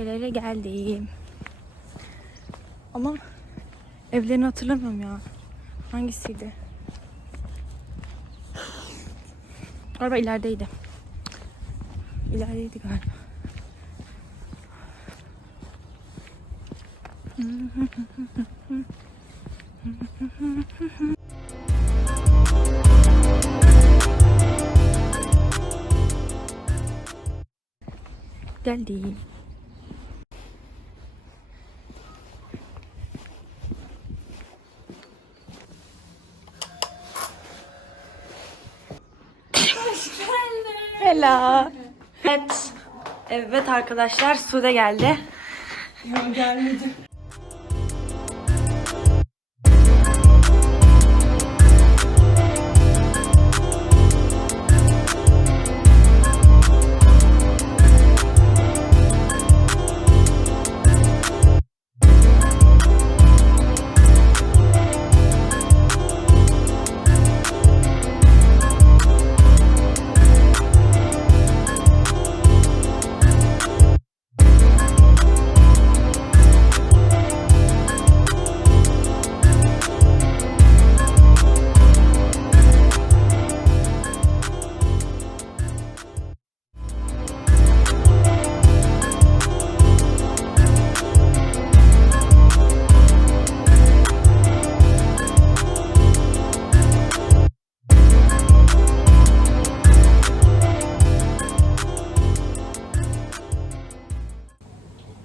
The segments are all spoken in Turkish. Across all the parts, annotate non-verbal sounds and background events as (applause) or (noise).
Gökçelere geldim. Ama evlerini hatırlamıyorum ya. Hangisiydi? Galiba ilerideydi. İlerideydi galiba. Geldim. Hello. Evet. Evet arkadaşlar Sude geldi. gelmedi.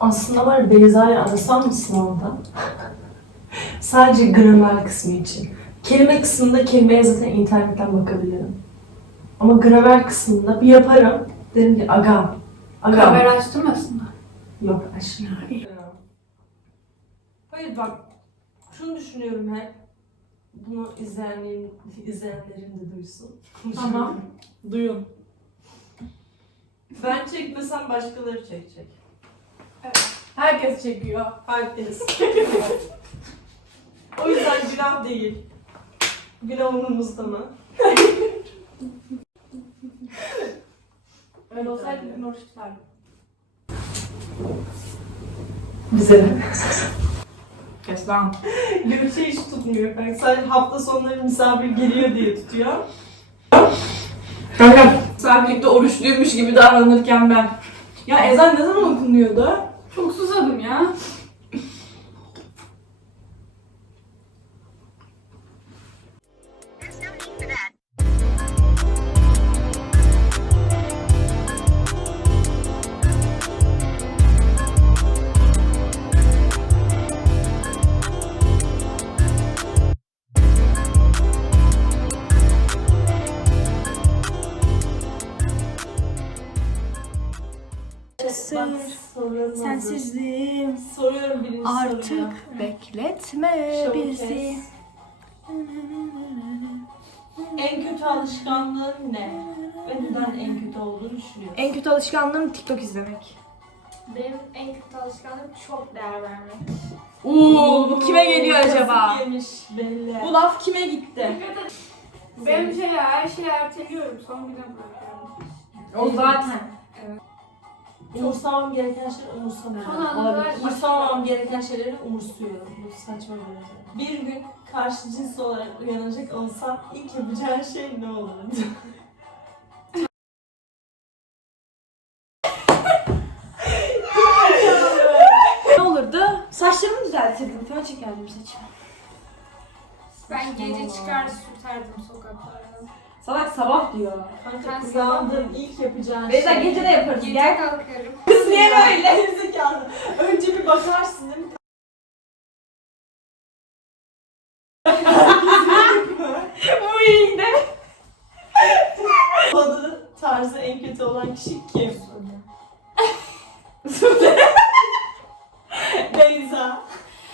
Aslında var Beyza'yı arasam mı sınavda? (laughs) Sadece gramer kısmı için. Kelime kısmında kelimeye zaten internetten bakabilirim. Ama gramer kısmında bir yaparım. Derim ki aga. Aga. Kamera açtırmasın mı? Yok aşkım. Hayır bak. Şunu düşünüyorum hep. Bunu izleyenlerin, izleyenlerin de duysun. Tamam. Duyun. Ben çekmesem başkaları çekecek. Herkes çekiyor. Herkes. (laughs) o yüzden günah değil. Günah umurumuzda mı? Öyle olsaydı bugün oruç tutardım. Bize de. Kes lan. Gökçe hiç tutmuyor. Yani sadece hafta sonları misafir geliyor diye tutuyor. Kanka sen birlikte oruçluymuş gibi davranırken ben. Ya ezan ne zaman okunuyordu? Çok susadım ya. Artık bekletme Showcase. bizi. En kötü alışkanlığın ne? Ve neden en kötü olduğunu düşünüyorsun? En kötü alışkanlığım TikTok izlemek. Benim en kötü alışkanlığım çok değer vermek. Oo, bu kime geliyor acaba? Yemiş belli. Bu laf kime gitti? Benim şey ya, her şeyi erteliyorum. Son güne bırakıyorum. O zaten. Umursamam gereken şeyleri umursamıyorum. Son Umursamamam gereken şeyleri umursuyorum. Bu saçma bir şey. Bir gün karşı cins olarak uyanacak olsam ilk yapacağın şey ne olurdu? Ne olurdu? Saçlarımı düzeltirdim. Fön çekerdim saçımı. Ben gece çıkar sürterdim sokaklarda. Salak sabah diyor. Kanka uyandığın ilk yapacağın Beyza şey. gece de yaparız. Gece Gel. kalkarım. Kız (laughs) niye böyle? Gerizekalı. Önce bir bakarsın değil mi? Bu iyiydi. Adı tarzı en kötü olan kişi kim? Beyza.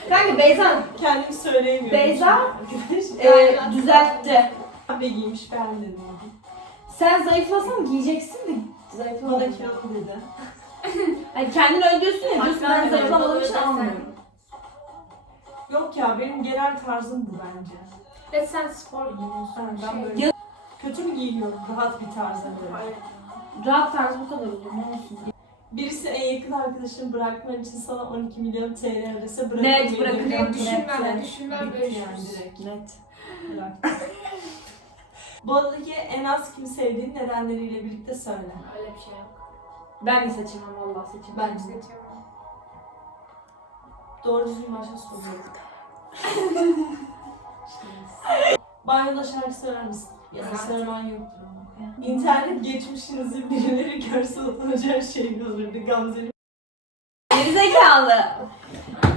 Kanka Beyza Kendim söyleyemiyorum. Beyza, e, düzeltti. Ne giymiş ben dedim. Sen zayıflasan giyeceksin de Bana zayıflamadın. kilolu dedi. Hani kendini öldürsün ya diyorsun ben Hakikaten zayıflamadığım öyle için desen. almıyorum. Yok ya benim genel tarzım bu bence. Ve sen spor giyiniyorsun. Ha, ben Şey- böyle kötü mü giyiniyorum rahat bir göre? Hayır. Rahat tarz bu kadar olur ne olsun. Birisi en yakın arkadaşını bırakman için sana 12 milyon TL ödese bırakır Net mıydın? bırakırım. Net düşünmem, Net. düşünmem Bitti böyle yani direkt. Net. Bırak. Bu adadaki en az kimi sevdiğin nedenleriyle birlikte söyle. Öyle bir şey yok. Ben de seçemem vallahi seçemem. Ben de. seçemem. Doğru düzgün başa soruyorum. (laughs) Banyoda şarkı söyler misin? Ya da söylemen yoktur ama. İnternet geçmişinizi birileri görse utanacağı şey olurdu Gamze'nin? Gerizekalı.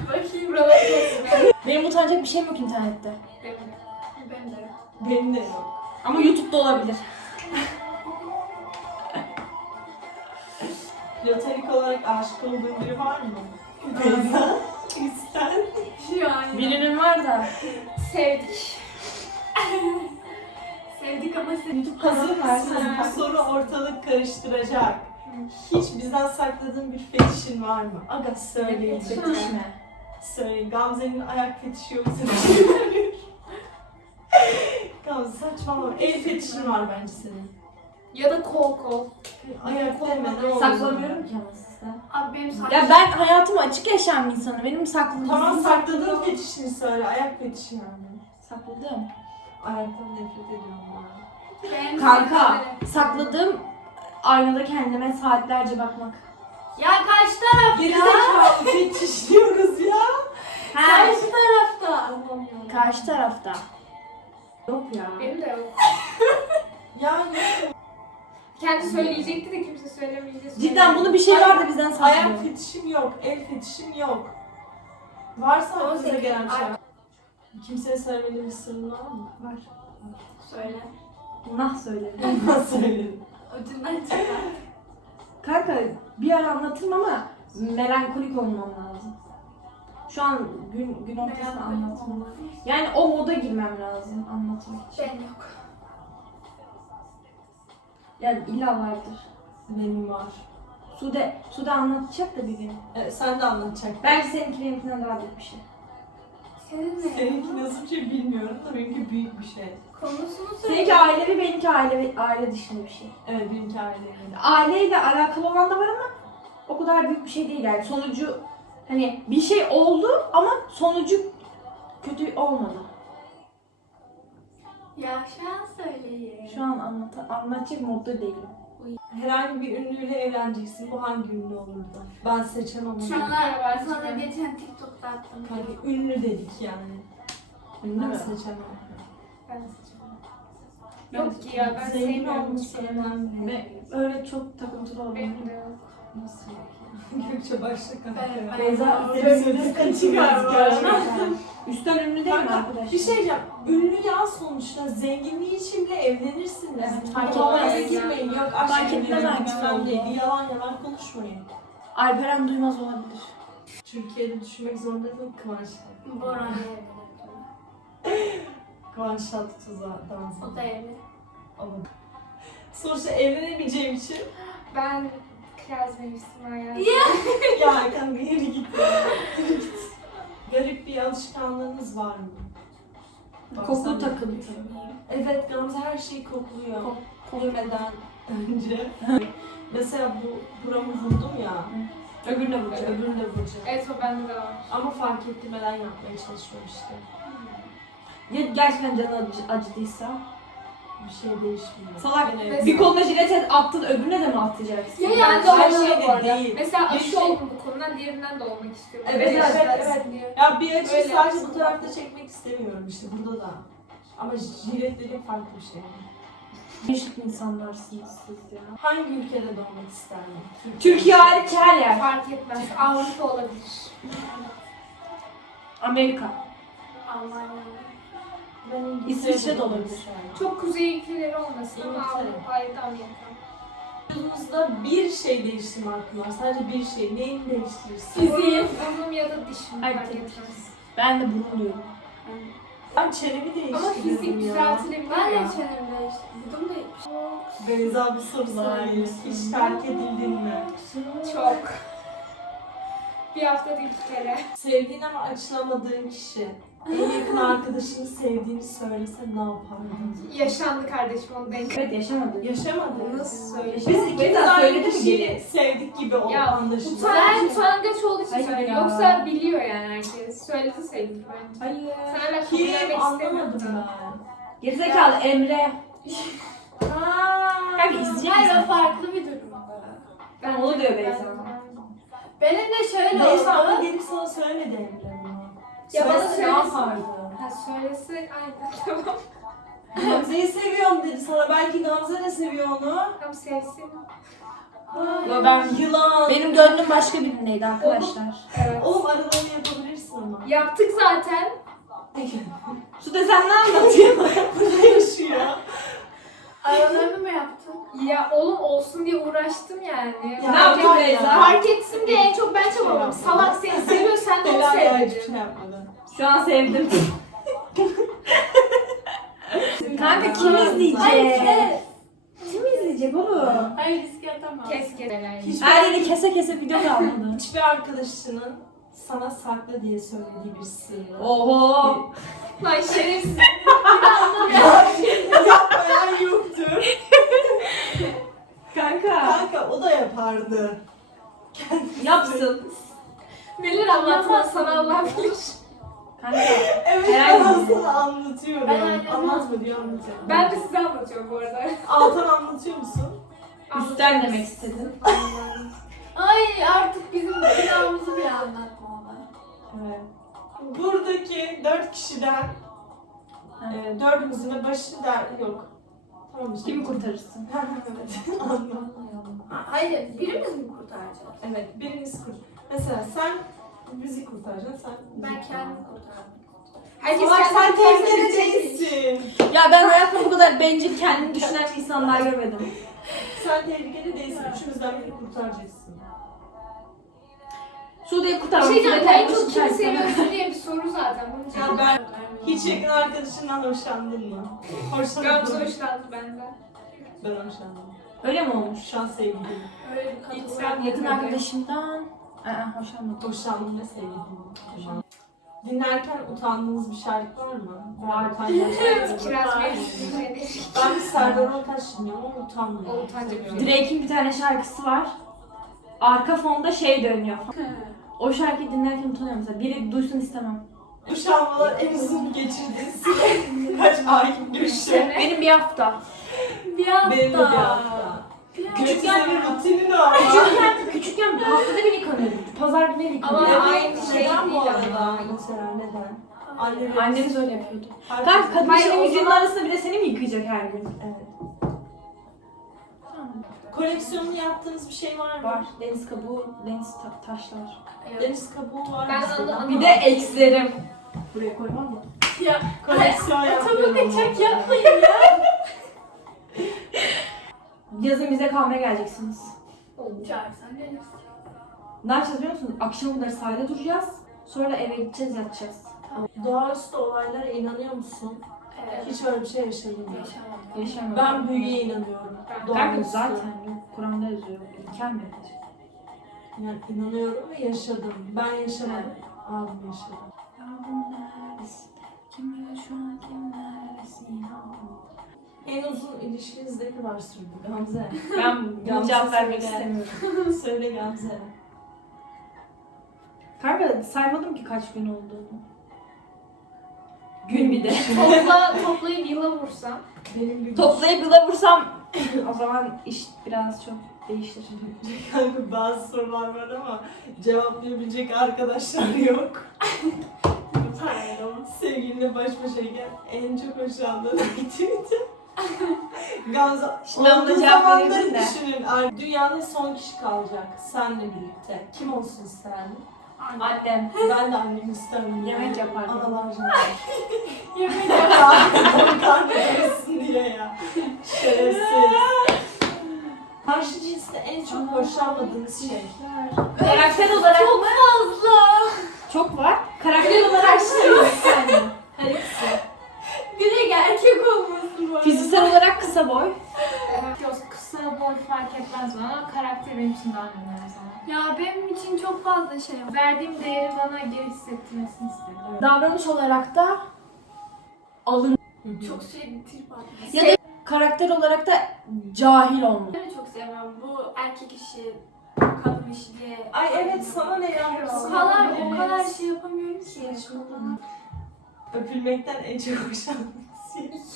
Bakayım buralar olsun. Benim utanacak bir şeyim yok internette. Benim de. Benim de. Benim de yok. Ama YouTube'da olabilir. (laughs) Platonik olarak aşık olduğun biri var mı? Beyza, (laughs) Kristen. Yani. Birinin var da. Sevdik. (laughs) Sevdik ama sevdik. Hazır mısın? Bu soru ortalık karıştıracak. Hiç bizden sakladığın bir fetişin var mı? Aga söyleyin. Fetiş mi? Söyleyin. Gamze'nin ayak fetişi yoksa Gamze saçmalama. El fetişin var bence senin. Ya da kol kol. Ayak deme ne olur. Saklamıyorum ki ama sizde. Abi benim saç. Ya ben hayatımı açık yaşayan bir insanım. Benim sakladığım... Tamam sakladığın fetişini söyle. Ayak fetişi yani. Sakladığım. Ayaktan nefret ediyorum ben. Kanka, sakladığım aynada kendime saatlerce bakmak. Ya kaç taraf ya? Gerizekalı fetiş diyoruz ya. Her Karşı tarafta. karşı tarafta. Yok ya. Benim de yok. (laughs) Ya Kendi söyleyecekti de kimse söylemeyecek. Cidden bunu bir şey var da bizden ayak saklıyor. fetişim yok. El fetişim yok. Varsa On aklınıza gelen şey. Kimseye söylemediğin bir sırrın var mı? Var. Söyle. Nah söyledim. (laughs) Nasıl söyledim? Ucundan çıkar. Kanka bir ara anlatırım ama melankolik olmam lazım. Şu an gün, gün ortasında anlatmam. Yani o moda girmem lazım anlatmak için. Ben yok. Yani illa vardır. Benim var. Sude, Sude anlatacak da bir gün. Evet, sen de anlatacak. Belki seninki benimkinden daha büyük bir şey. Senin ne? Seninki nasıl bir şey bilmiyorum da benimki büyük bir şey. Konusunu söyle. Seninki ailevi, benimki aile, aile dışında bir şey. Evet benimki aileyle. Aileyle alakalı olan da var ama o kadar büyük bir şey değil yani. Sonucu hani bir şey oldu ama sonucu kötü olmadı. Yaşa söyleyin. Şu an anlat anlatacak modda değilim. Herhangi bir ünlüyle evleneceksin. Bu hangi ünlü olurdu? Ben seçemem onu. Sana, sana geçen TikTok'ta attım. Kanka ünlü dedik yani. Ünlü Ben mü? seçemem. Ben de seçemem. Yok ki ya ben Zengin sevmiyorum. Ve öyle çok takıntılı oldum. Benim de yok. Nasıl yok ya? (laughs) Gökçe başla kanka. Ben- Beyza Senin sözünü kaçırmaz gerçekten. Üstten ünlü değil mi Kanka arkadaşlar? bir şey diyeceğim. Ünlü ya sonuçta. Zenginliği için bile evlenirsiniz. Evet, fark Havalara etmez. girmeyin. Yok aşk Fark etmez evliliği artık bilmem oldu. ne. Yalan yalan konuşmayın. Alperen Duymaz olabilir. Türkiye'de düşünmek zorunda değil Kıvanç. Bora evli. (laughs) Kıvanç Tatlıtuğ'a dans O da evli. Ama sonuçta evlenemeyeceğim için Ben kiraz mevsimi hayatım. ya (laughs) kanka yürü git. Yürü git. Garip bir alışkanlığınız var mı? Sen- takıntı. Evet Gamze her şeyi kokluyor. Kok- Yemeden önce. (laughs) Mesela bu buramı vurdum ya. Öbürüne vuracak. Öbürünü de vuracağım. Evet o bende de var. Ama fark ettirmeden yapmaya çalışıyorum işte. Ya gerçekten canı acı, acıdıysa? Bir şey değişmiyor. Salak. Gene- Bir koluna jilet attın öbürüne de mi atacaksın? Ya Ben yani de her olmalı şeyde bu arada. değil. Mesela Bir aşı şey- oldum bu konudan diğerinden de olmak istiyorum. Evet, Öyle evet, diye. Ya bir açıyı Öyle sadece yapsın. bu tarafta çekmek istemiyorum işte burada da. Ama jilet dediğim farklı bir şey. Değişik insanlarsınız siz ya. Hangi ülkede doğmak isterdin? Türkiye hariç her yer. Fark etmez. Avrupa olabilir. Amerika. Almanya. Ben İsviçre de olabilir. Çok kuzey ülkeleri olmasın ama İngiltere. Avrupa'yı da Amerika. Vücudunuzda bir şey değiştirme hakkın var. Sadece bir şey. Neyini değiştirirsin? Fiziğim, burnum ya da dişim fark etmez. Ben de burun diyorum. Ben çenemi Ama değiştirdim fizik ya. düzeltilebilir Ben de ya. çenemde işte. Bugün de Beyza bir soru sorayım. Hiç terk edildin mi? Çok. Bir haftada iki kere. Sevdiğin ama açılamadığın kişi En yakın arkadaşını sevdiğini söylese ne yapardın? Yaşandı kardeşim onu denk. Evet yaşamadık. Yaşamadınız. Nasıl söyleyeyim? Biz ikimiz de söyledik mi geri? Sevdik gibi o Ya, anlaşıldı. Sen utangaç olduğu için Hayır söylüyor. ya. Yoksa biliyor yani herkes. Söyledi sevdik bence. Hayır. Sen hala kabul Kim etmek anlamadım istemiyorsun. ben. Gerizekalı Emre. Aa, Kanka izleyecek Hayır o farklı bir durum. Ben onu diyor Beyza. Benim de şöyle Neyse ama oldu. gelip sana söylemedi Emre. Ya bana Söylese ne yapardı? Ha söylese aynen (laughs) tamam. Gamze'yi seviyorum dedi sana. Belki Gamze de seviyor onu. Tam sevsin. Ya ben Yılan. benim gönlüm başka birindeydi arkadaşlar. Evet. Oğlum aralarını yapabilirsin ama. Yaptık zaten. Su desen ne anlatıyor? (laughs) Burada yaşıyor. Aralarını mı yaptın? Ya oğlum olsun diye uğraştım yani. Ya, Ne yaptın. Beyza? Fark etsin diye en çok ben çabaladım. Salak seni seviyor sen de onu sevdin. şey. Şu an sevdim. (laughs) Kanka kim Hayır izleyecek? Kim izleyecek oğlum? Hayır riske atamam. Kes kes. Hiç- Her yeri kese kese video kalmadı. Hiçbir arkadaşının sana sakla diye söylediği bir sırrı. Oho. Lan şerefsiz. Yapmayan yoktur. Kanka. Kanka o da yapardı. Yapsın. Bilir anlatmaz sana Allah bilir. Kanka. Evet Herhangi ben bir- sana anlatıyorum. Ben anladım. Anlatma diyor anlatıyorum. Ben de size anlatıyorum bu arada. Altan anlatıyor musun? Üstten demek istedim. Ay artık bizim günahımızı bir anlatma ona. Evet. Buradaki dört kişiden e, dördümüzün de başı der yok. Tamam işte. Kimi kurtarırsın? evet. (laughs) Anladım. Hayır birimiz mi kurtaracağız? Evet, biriniz kur. Mesela sen bizi kurtaracaksın, sen Ben kurtar. kendimi kurtardım. Herkes Salak sen kendini tehlikeli tehlikeli değilsin. Ya ben hayatımda bu kadar bencil kendini düşünen insanlar görmedim. Sen tehlikeli değilsin. Üçümüzden biri kurtaracaksın. Sude'yi Bir kurtarmam. şey diyeceğim. En çok kimi seviyorsun diye bir soru zaten. Bunun cevabı ben hiç yakın arkadaşından hoşlandın mı? Gamze Hoşlanmadım. hoşlandı benden. Ben hoşlandım. Öyle mi olmuş? Şu an sevgiliyim. Öyle bir katılıyorum. sen- Yakın arkadaşımdan Aa, hoşlanmadım. Hoşlandım ve sevgiliyim. Dinlerken utandığınız bir şarkı var mı? Var. (laughs) Utanacak şarkı. Kiraz Var. Bey. Ben bir Serdar Ortaç dinliyorum ama utanmıyorum. O utanacak bir şey. Drake'in bir tane şarkısı var. Arka fonda şey dönüyor. O şarkıyı dinlerken utanıyorum mesela. Biri duysun istemem. Bu şarkılar en uzun geçirdiği süre (laughs) kaç ay bir şey. Benim bir hafta. Bir hafta. Benim de bir hafta. Küçükken- Küçükken bir rutinin var. Küçükken, küçükken haftada bir yıkanıyordum. Pazar günü yıkanıyordum. Ama aynı şey neden bu değil arada? Mesela neden? Annelerimiz- Annemiz öyle yapıyordu. Kanka kadın Hayır, o zaman- arasında bile seni mi yıkayacak her gün? Evet. Koleksiyonunu yaptığınız bir şey var mı? Var. Deniz kabuğu, deniz ta- taşlar. Deniz kabuğu var. Ben mesela. anla- Bir de eksilerim. Buraya koymam mı? Ya Koleksiyon Tabii yapıyorum. kaçak yapmayın ya. (laughs) Yazın bize kalmaya geleceksiniz. Çağırsan geliriz. Ne yapacağız biliyor musunuz? Akşam kadar sahilde duracağız. Sonra eve gideceğiz, yatacağız. Doğaüstü olaylara inanıyor musun? Evet. Hiç öyle bir şey yaşadın mı? Yaşamadım. Yaşamıyorum. Ben büyüye inanıyorum. Kanka Doğaüstü. zaten yok. Kur'an'da yazıyor. İlkel mi? Yani inanıyorum ve yaşadım. Ben yaşamadım. Abim yaşadı. Kimler şu an kimlerlesin? En uzun ilişkiniz ne kadar sürdü Gamze? (laughs) Ben Gamze cevap vermek istemiyorum. (laughs) Söyle Gamze. Kanka saymadım ki kaç gün olduğunu. Gün bir de. Topla, toplayıp yıla vursam. Benim bir Toplayıp yıla vursam o zaman iş biraz çok değiştir. Kanka bazı sorular var ama cevaplayabilecek arkadaşlar yok. Sevgilinle baş başayken en çok hoşlandığın (laughs) aktivite. Gamze, Şimdi ben buna olduğu cevap zamanları vereyim de. düşünün. Ay, Dünyada son kişi kalacak senle birlikte. Kim olsun isterdin? Annem. Ben de annemi isterim. Yemek yapardım. Analar Yemin Kahretmesin diye ya. Şerefsiz. Karşı cinste en çok hoşlanmadığınız şey. Karakter olarak Çok mı? fazla. Çok var. Karakter olarak mı? Yani. Her ikisi. Direkt erkek olması var. Fiziksel olarak kısa boy. Yok kısa boy fark etmez bana ama karakter benim için daha önemli her zaman. Ya benim için çok fazla şey var. Verdiğim değeri bana geri hissettirmesini istedim. Davranış olarak da alın. Çok sürekli trip atıyor. Ya da karakter olarak da cahil olma. Ben de çok sevmem bu erkek işi, kadın işi diye. Ay evet sana ne ya? O kadar, o kadar şey yapamıyorum ki. Öpülmekten en çok hoşlandım.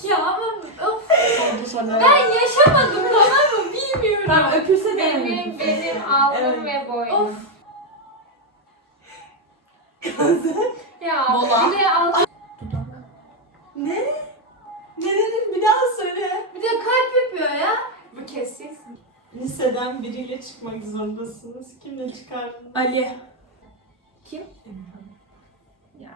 Ya ama of, Oldu sonra. ben yaşamadım tamam mı bilmiyorum. Tamam öpülse de Benim, benim alnım Evet. ve boynum. Of. (laughs) Ya Mola. bir de alt Ne? Ne dedin? Bir daha söyle. Bir de kalp yapıyor ya. Bu keseceksin. Liseden biriyle çıkmak zorundasınız. Kimle çıkardın? Ali. Kim? Ya.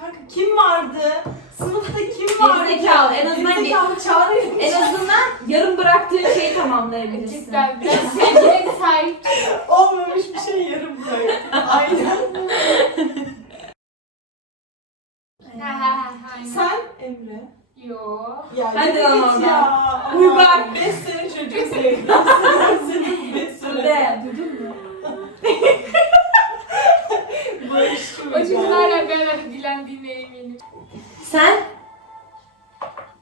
Kanka kim vardı? Sınıfta kim vardı? Gerizekalı, en azından ge- Gerizekalı çağırayım. En azından yarım bıraktığın şeyi tamamlayabilirsin. cidden biraz sevgine sahip. Olmamış bir şey yarım bırak. Aynen. Sen Emre. Yo. Ya Hadi lan oradan. Uy bak. 5 sene çocuk sevgilisi. Çocuklarla ben dilendiğime eminim. Sen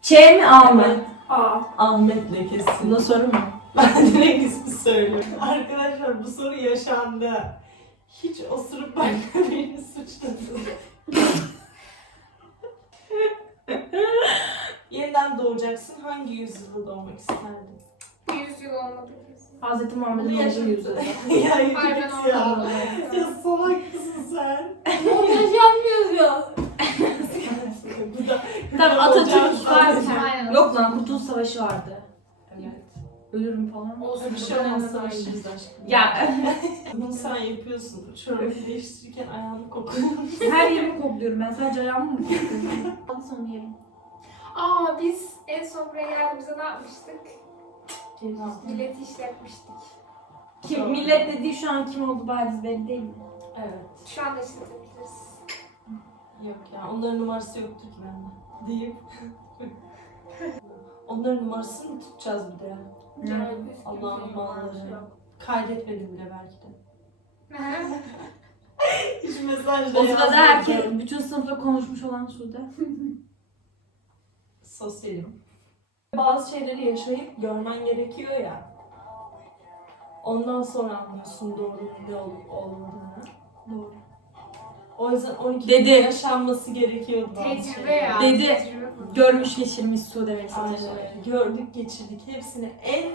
Ç mi A mı? Aa. Ahmet'le kesin. Bunda soru mu? (laughs) Ben direkt ismi söylüyorum. Arkadaşlar bu soru yaşandı. Hiç osurup başka (laughs) birini suçladın. (laughs) Yeniden doğacaksın. Hangi yüzyılda doğmak isterdin? Yüz yıl olmadı kesin. Hazreti Bunu Muhammed'in olduğu yaşadım. yüzyılda. (laughs) ya yürü Harbiden git orada ya. Ya salak mısın sen? Montaj yapmıyoruz ya. bu (laughs) da Tamam Atatürk var. Atatürk. Aynen. Yok lan Kurtuluş Savaşı vardı. Evet. Ölürüm falan. Olsun. Bir şey olmaz savaşırız aşkım. Ya Bunu sen yapıyorsun. Çorabı değiştirirken ayağını kokuyorsun. (laughs) her yerimi kokluyorum. Ben sadece ayağımı mı kokluyorum? Hadi sonra yerim. Aa biz en son buraya geldiğimizde ne yapmıştık? Bileti işletmiştik. Kim, millet dediği şu an kim oldu bariz belli değil mi? Evet. Şu anda işletebiliriz. Yok ya onların numarası yoktur ki bende. Deyip. (laughs) onların numarasını mı tutacağız bir de? Yani. Allah'ım malları. Kaydetmedim bile belki de. (laughs) Hiç mesaj da O sırada yazmadım. herkes, bütün sınıfla konuşmuş olan Sude. Sosyalim. Bazı şeyleri yaşayıp görmen gerekiyor ya. Ondan sonra anlıyorsun doğru ne olup olmadığını. Doğru. O yüzden 12 Dedi. yaşanması gerekiyordu bazı Tecrübe ya. Dedi. Tecrübe bu. Görmüş geçirmiş Sude ve Aynen öyle. Gördük, geçirdik. Hepsini en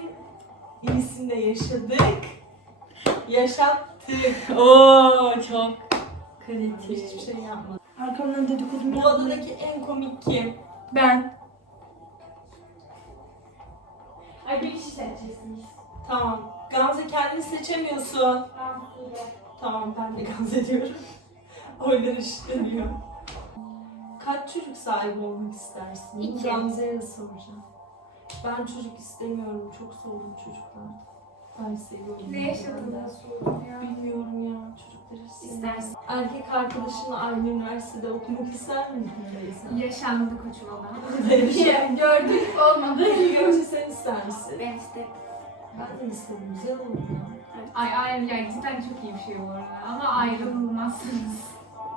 iyisinde yaşadık. Yaşattık. Oo çok kritik. Hiçbir şey yapmadık. Arkamdan dedikodu mu Bu adadaki en komik kim? Ben. Tamam. Gamze kendini seçemiyorsun. Tamam ben de Gamze diyorum. (laughs) Oylar eşitleniyor. Kaç çocuk sahibi olmak istersin? İki. Gamze'ye soracağım. Ben çocuk istemiyorum. Çok soğudum çocuktan. Ben seviyorum. Ne yaşadığını sordum ya. Bilmiyorum ya. Çocukları. İstersin. Erkek arkadaşınla aynı üniversitede okumak ister miydin? Yaşandı bir (laughs) şey. Gördük olmadı. Önce sen ister misin? Ben işte. Ben de isterim. Güzel olur ya. Ay ay yani cidden çok iyi bir şey bu arada. Ama ayrılmazsınız.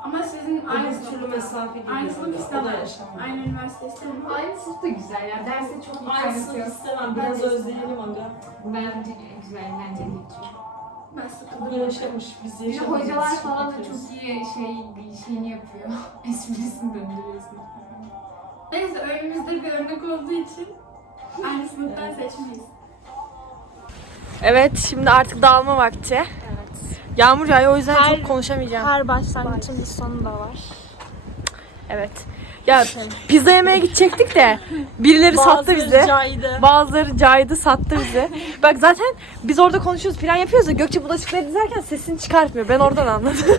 Ama sizin aynı Aynı türlü sınıfta. mesafe gibi. Aynı sınıf istemem. Aynı üniversite istemem. Aynı sınıf da güzel ya. Derse çok iyi Aynı sınıf kaynatıyor. istemem. Ben Biraz de özleyelim aga. Bence güzel, bence geçiyor. Ben Bu sıkıldım. yaşamış, biz Bir de yaşamışız. hocalar falan da çok iyi şey şeyini yapıyor. (laughs) Esprisini döndürüyorsun. Neyse önümüzde bir örnek olduğu için aynı sınıftan seçmeyiz. Evet şimdi artık dağılma vakti. Evet. Yağmur yağıyor o yüzden Her- çok konuşamayacağım. Her başlangıcın bir sonu da var. Evet. Ya pizza yemeye gidecektik de birileri sattı bizi. caydı. Bazıları caydı sattı bizi. Bak zaten biz orada konuşuyoruz plan yapıyoruz da Gökçe bulaşıkları dizerken sesini çıkartmıyor. Ben oradan anladım. (laughs)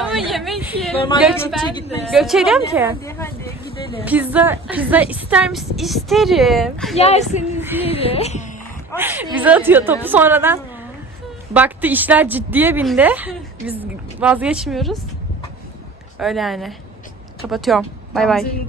Ama yemek yiyelim. Normalde Gökçe gitmek Gökçe diyorum ki Hadi hadi gidelim. pizza pizza ister misin? İsterim. Yerseniz yeri. Bize atıyor topu sonradan. Baktı işler ciddiye bindi. Biz vazgeçmiyoruz. Öyle yani. Kapatıyorum. Bay bay.